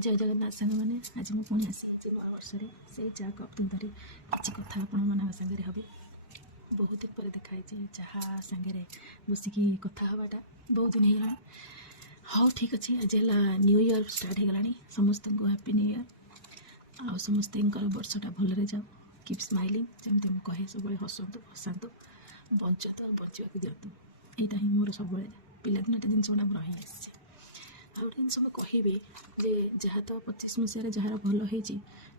जय जगन्नाथ सांग मैंने आज मुझे पुणी आसी नूआ वर्ष से चा कप धरी किसी कथा आपण मान सागर हम बहुत दिन पर देखाई चाह सांगे बसिकी कथा हवाटा बहुत दिन होगा। हाँ ठीक अच्छे आज है न्यू ईयर स्टार्ट हो गला समस्त को हैप्पी न्यू ईयर आ समस्त वर्षटा भलरे जाओ कीप स्माइलिंग जमी मुझे कहे सब हसतु हसातु बंचतु बचा दिंतु यहाँ ही मोर सब पिलादिन जिनस गुड़ा रही आसी आ गोटे जिन मुझे कहबी जे जहाँ तो 25 मसीह जार भल हो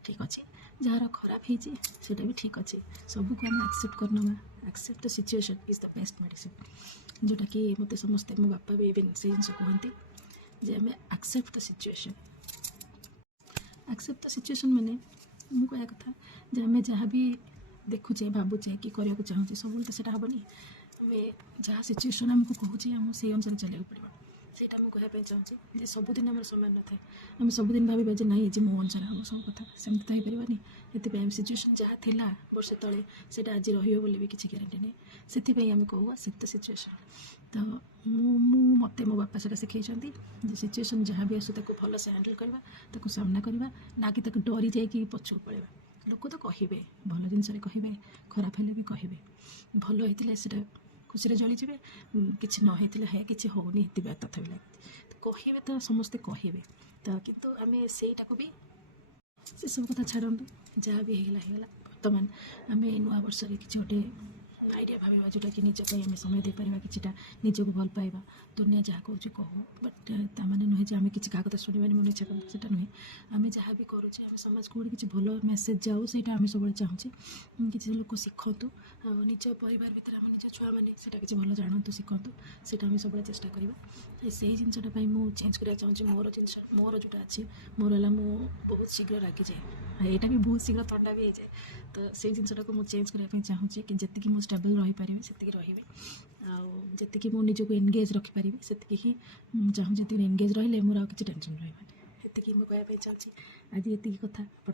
ठीक अच्छे जार खराब होटा भी ठीक अच्छे सबको आम एक्सेप्ट करना accept the situation is the best medicine जोटा कि मत समस्ते मो बापा भी इवेन से जिन कहते जे आम एक्सेप्ट द सिचुएशन माने मुझे कहया कथा जे आम जहाँ भी देखुचे भावुचे कि करने चाहूँचे सब तो ସେଇଟା हेनी आम जहाँ सिचुएशन आमको कहूँ आम से अनुसार चलने पड़ो ସେଇଟା ମୁଁ କହିବା ପାଇଁ ଚାହୁଁଛି ଯେ ସବୁଦିନ ଆମର ସମାନ ନଥାଏ ଆମେ ସବୁଦିନ ଭାବିବା ଯେ ନାଇଁ ଯେ ମୋ ଅନୁସାରେ ହେବ ସବୁ କଥା ସେମିତି ତ ହେଇପାରିବନି ସେଥିପାଇଁ ଆମେ ସିଚୁଏସନ୍ ଯାହା ଥିଲା ବର୍ଷେ ତଳେ ସେଇଟା ଆଜି ରହିବ ବୋଲି ବି କିଛି ଗ୍ୟାରେଣ୍ଟି ନାହିଁ ସେଥିପାଇଁ ଆମେ କହୁ ଆକ୍ସେପ୍ଟ ଦ ସିଚୁଏସନ୍ ତ ମୋତେ ମୋ ବାପା ସେଇଟା ଶିଖେଇଛନ୍ତି ଯେ ସିଚୁଏସନ୍ ଯାହା ବି ଆସୁ ତାକୁ ଭଲସେ ହ୍ୟାଣ୍ଡେଲ୍ କରିବା ତାକୁ ସାମ୍ନା କରିବା ନା କି ତାକୁ ଡରି ଯାଇକି ପଛକୁ ପଳେଇବା ଲୋକ ତ କହିବେ ଭଲ ଜିନିଷରେ କହିବେ ଖରାପ ହେଲେ ବି କହିବେ ଭଲ ହେଇଥିଲେ ସେଇଟା खुशी जलीजे किसी नई है कि होनी तथा कहे तो समस्ते कहे तो कितु आम सेटा को भी से सब कथा छाड़ू जहाँ भी होगा बर्तमान आम नुआ वर्ष किसी गोटे आइडिया भाव जोटा कि निजपाई आम समय दे पार कि निजक भल पाइबा दुनिया जहाँ कहे कहूँ बट ताने नुहे आम किसी क्या कथा शुणवानी मन इच्छा करता नुहे आम जहाँ भी करुचे आम समाज को किसी भल मेसेज जाऊ से आम सब चाहूँचे किसी लोग शिखतु निज परिवार भितर आम निज छुआ मैंने किसी भल जानतु शिखतु से आम सब चेष्टा करवा से जिनटा मुझे चेंज करा चाहूँगी मोर जोटा अच्छी मोर है बहुत शीघ्र रागी जाए यहाँ भी बहुत शीघ्र थंडा भी हो जाए तो से जिनटा को मुझे चेंज करने चाहूँगी कि जी मुझे स्टेबल रही पारि से रही आती निजक एनगेज रखिपारि से ही चाहूँ जी एनगेज रही मोर किसी टेंशन रही मुझे कहवाई चाहूँगी आज ये कथा आप